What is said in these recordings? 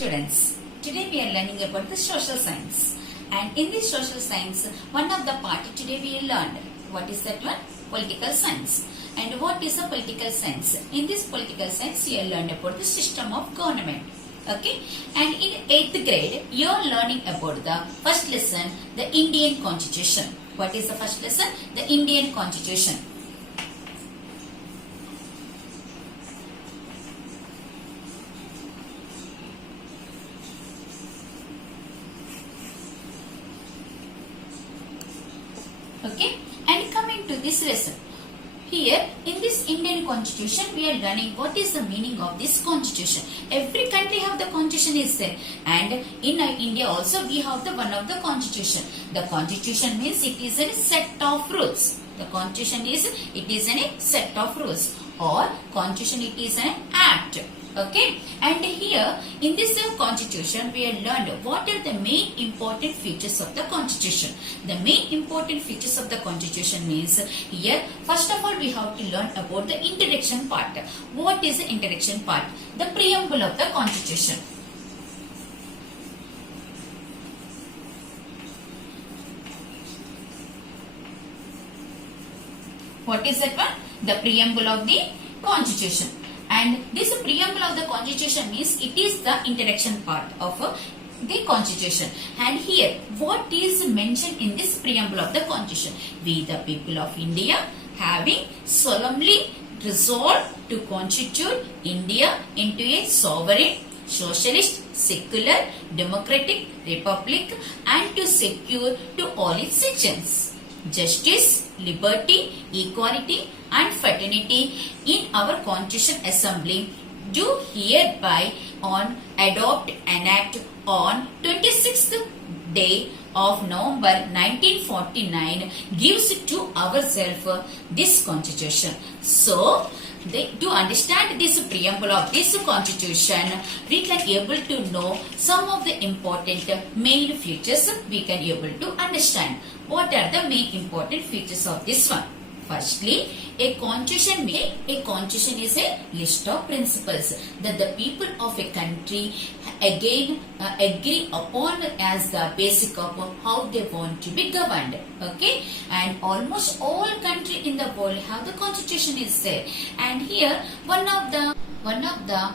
students, today we are learning about the social science, and in this social science one of the part today we learned what is that one? Political science. And what is a political science? In this political science we learned about the system of government. Okay, and in 8th grade you are learning about the first lesson, the Indian Constitution. What is the first lesson? The Indian Constitution. Okay, and coming to this lesson, here in this Indian Constitution we are learning what is the meaning of this Constitution. Every country have the Constitution is there, and in India also we have the one of the Constitution. The Constitution means it is a set of rules. The Constitution is a set of rules, or Constitution it is an act. Okay, and here in this Constitution we have learned what are the main important features of the Constitution. The main important features of the Constitution means here first of all we have to learn about the introduction part. What is the introduction part? The preamble of the Constitution. What is that one? The preamble of the Constitution. And this preamble of the Constitution means it is the introduction part of the Constitution. And here what is mentioned in this preamble of the Constitution? We the people of India having solemnly resolved to constitute India into a sovereign, socialist, secular, democratic republic, and to secure to all its citizens justice, liberty, equality and fraternity in our Constitution Assembly do hereby on adopt enact on 26th day of November 1949 gives to ourselves this Constitution. So to understand this preamble of this Constitution, we can able to know some of the important main features. We can able to understand what are the main important features of this one. Firstly, a constitution is a list of principles that the people of a country again agree upon as the basic of how they want to be governed. Okay, and almost all countries in the world have the constitution is there. And here one of the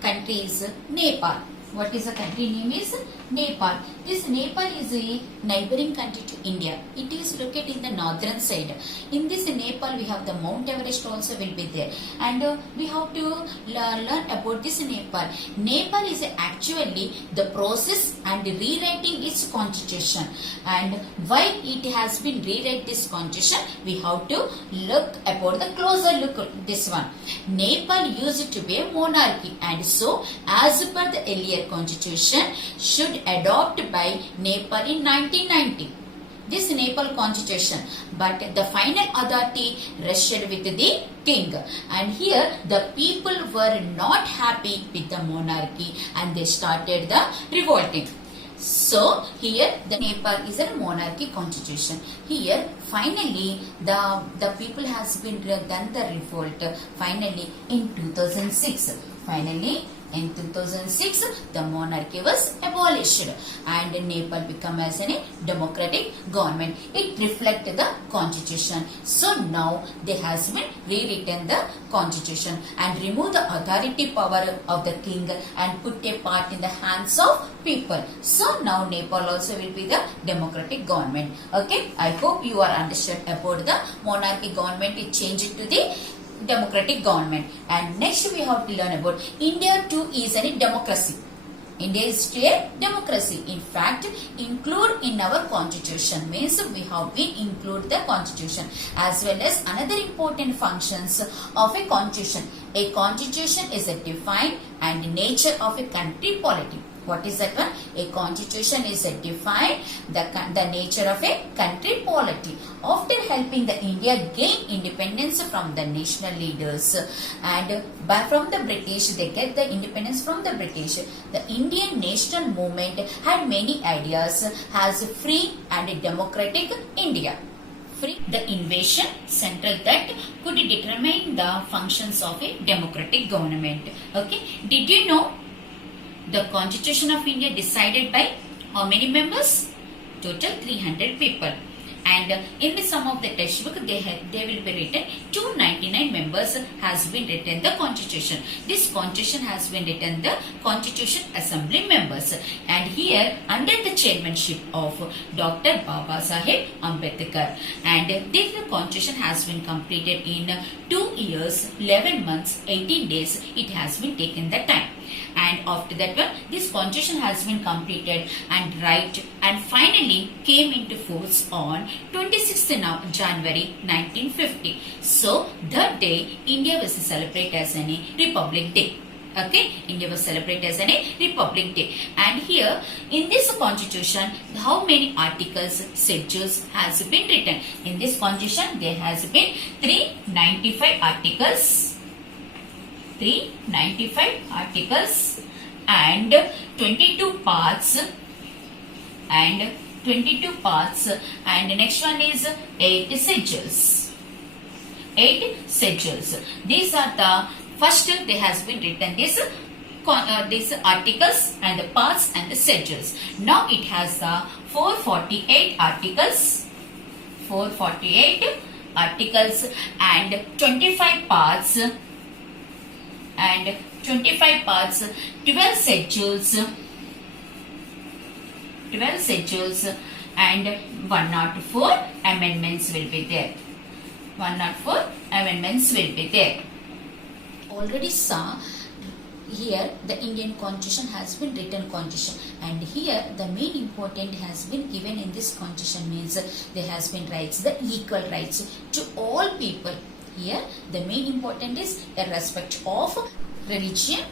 countries, Nepal. What is the country name is? Nepal. This Nepal is a neighboring country to India. It is located in the northern side. In this Nepal we have the Mount Everest also will be there. And we have to learn about this Nepal. Nepal is actually the process and rewriting its constitution. And why it has been rewrite this constitution, we have to look about the closer look at this one. Nepal used to be a monarchy, and so as per the earlier constitution should adopt by Nepal in 1990. This Nepal constitution, but the final authority rested with the king, and here the people were not happy with the monarchy and they started the revolting. So here the Nepal is a monarchy constitution. Here finally the people has been done the revolt finally in 2006. Finally in 2006 the monarchy was abolished and Nepal became as a democratic government. It reflected the constitution. So now they has been rewritten the constitution and remove the authority power of the king and put a part in the hands of people. So now Nepal also will be the democratic government. Okay, I hope you are understood about the monarchy government. It changed to the democratic government. And next we have to learn about India too is a democracy. India is a democracy. In fact, include in our constitution means we have been include the constitution as well as another important functions of a constitution. A constitution is a defined and nature of a country polity. What is that one? A constitution is a defined the nature of a country polity. After helping the India gain independence from the national leaders and from the British, they get the independence from the British. The Indian national movement had many ideas as free and democratic India. Free the invasion central that could determine the functions of a democratic government. Okay, did you know the Constitution of India decided by how many members? Total 300 people. And in the sum of the textbook, they will be written 299 members has been written the Constitution. This Constitution has been written the Constitution Assembly members. And here under the chairmanship of Dr. Baba Saheb Ambedkar. And this Constitution has been completed in 2 years, 11 months, 18 days. It has been taken the time. And after that one, this Constitution has been completed and finally came into force on 26th January 1950. So that day India was celebrated as a Republic Day. Okay, India was celebrated as a Republic Day. And here in this Constitution, how many articles, schedules has been written? In this Constitution, there has been 395 articles. 395 articles and 22 parts and the next one is 8 schedules. 8 schedules. These are the first they has been written these articles and the parts and the schedules. Now it has the 448 articles. 448 articles and 25 parts. And 25 parts, 12 schedules, and 104 amendments will be there. 104 amendments will be there. Already saw here the Indian Constitution has been written Constitution, and here the main important has been given in this Constitution means there has been rights, the equal rights to all people. Here the main important is irrespective of religion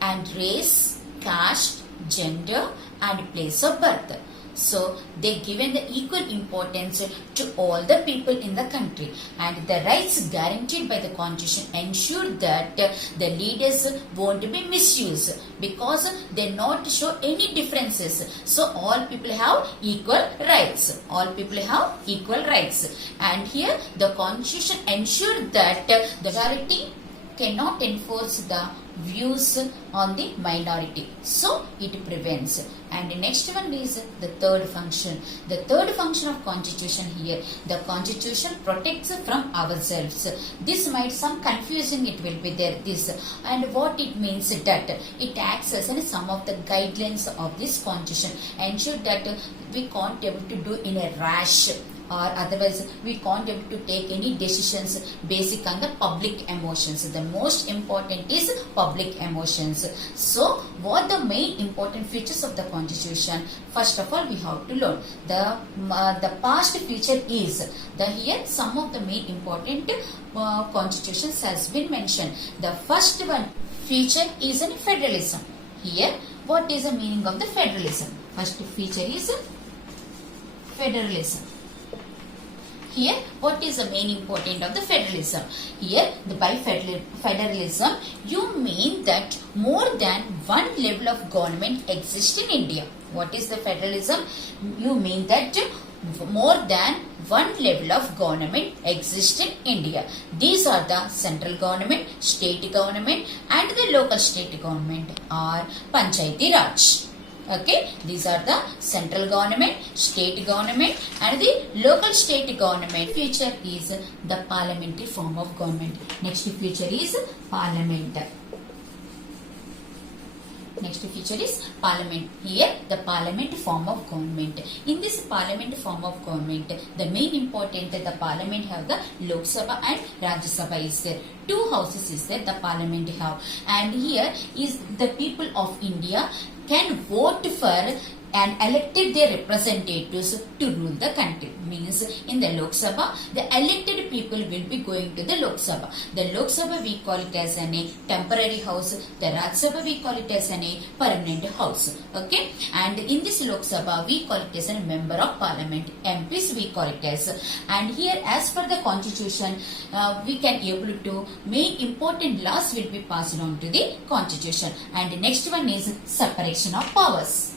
and race, caste, gender and place of birth. So they given the equal importance to all the people in the country, and the rights guaranteed by the Constitution ensure that the leaders won't be misused because they not show any differences. So all people have equal rights. All people have equal rights. And here the Constitution ensure that the majority cannot enforce the views on the minority. So it prevents. And the next one is the third function. The third function of Constitution here. The Constitution protects from ourselves. This might some confusion it will be there. This and what it means that it acts as some of the guidelines of this Constitution. Ensure that we can't able to do in a rash, or otherwise we can't able to take any decisions basic on the public emotions. The most important is public emotions. So what the main important features of the Constitution? First of all, we have to learn the past feature is the here some of the main important constitutions has been mentioned. The first one feature is in federalism. Here what is the meaning of the federalism? First feature is federalism. Here, what is the main important of the federalism? Here, by federalism, you mean that more than one level of government exists in India. What is the federalism? You mean that more than one level of government exists in India. These are the central government, state government and the local state government or Panchayati Raj. Okay, these are the central government, state government and the local state government. Feature is the parliamentary form of government. Next feature is parliament. Next feature is parliament. Here the parliament form of government. In this parliament form of government, the main important that the parliament have the Lok Sabha and Rajya Sabha is there. Two houses is there the parliament have, and here is the people of India can vote for and elected their representatives to rule the country. Means in the Lok Sabha, the elected people will be going to the Lok Sabha. The Lok Sabha we call it as a temporary house. The Rajya Sabha we call it as a permanent house. Okay, and in this Lok Sabha we call it as a member of parliament. MPs we call it as. And here as per the Constitution, we can able to make important laws will be passed on to the Constitution. And the next one is separation of powers.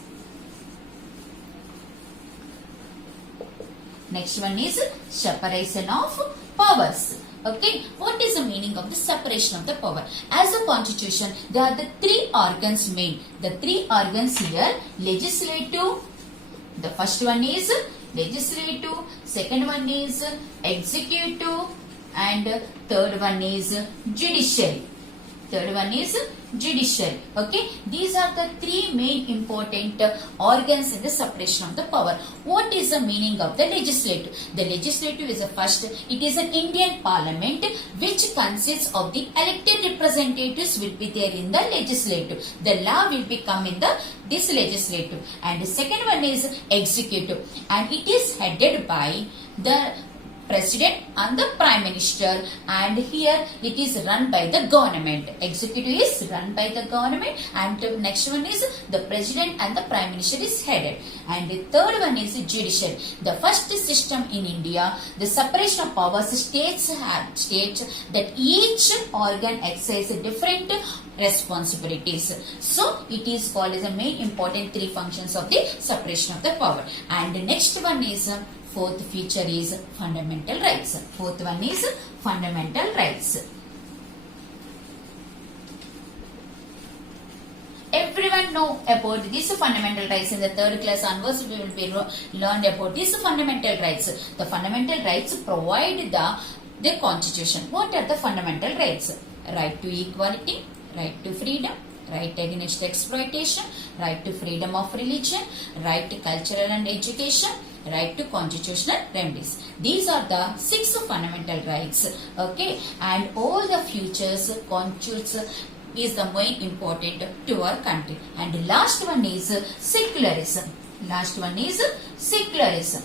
Next one is separation of powers. Okay, what is the meaning of the separation of the power? As a constitution, there are the three organs main. The three organs here, legislative, the first one is legislative, second one is executive, and third one is judiciary. Third one is judiciary. Okay, these are the three main important organs in the separation of the power. What is the meaning of the legislative? The legislative is the first. It is an Indian parliament which consists of the elected representatives will be there in the legislative. The law will become in this legislative. And the second one is executive, and it is headed by the president and the prime minister, and here it is run by the government. Executive is run by the government, and the next one is the president and the prime minister is headed, and the third one is judiciary. The first system in India, the separation of powers, states that each organ exercises different responsibilities. So it is called as the main important three functions of the separation of the power. And the next one is fourth feature is fundamental rights. Fourth one is fundamental rights. Everyone know about these fundamental rights. In the third class onwards, we will be learned about these fundamental rights. The fundamental rights provide the constitution. What are the fundamental rights? Right to equality, right to freedom, right against exploitation, right to freedom of religion, right to cultural and education, right to constitutional remedies. These are the 6 fundamental rights. Okay, and all the futures constitutes is the main important to our country. And the last one is secularism. Last one is secularism.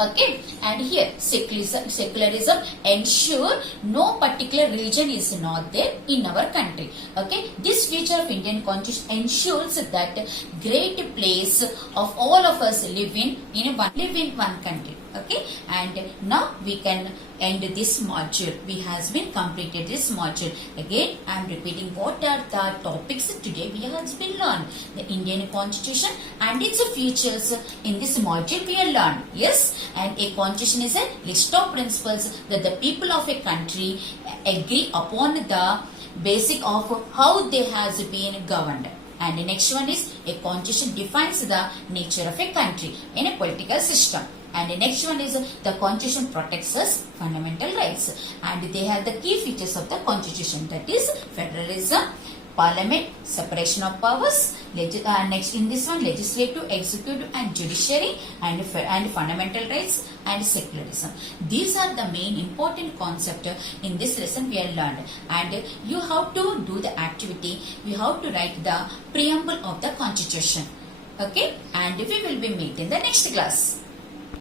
Okay, and here secularism ensure no particular religion is not there in our country. Okay, this feature of Indian constitution ensures that great place of all of us live in one country. Okay, and now we can end this module. We has been completed this module. Again, I am repeating what are the topics today we has been learned. The Indian constitution and its features in this module we have learned. Yes, and a constitution is a list of principles that the people of a country agree upon the basic of how they has been governed. And the next one is a constitution defines the nature of a country in a political system. And the next one is the constitution protects us fundamental rights, and they have the key features of the constitution, that is federalism, parliament, separation of powers, next in this one legislative, executive and judiciary, and fundamental rights and secularism. These are the main important concept in this lesson we have learned, and you have to do the activity. You have to write the preamble of the constitution. Okay, and we will be meet in the next class.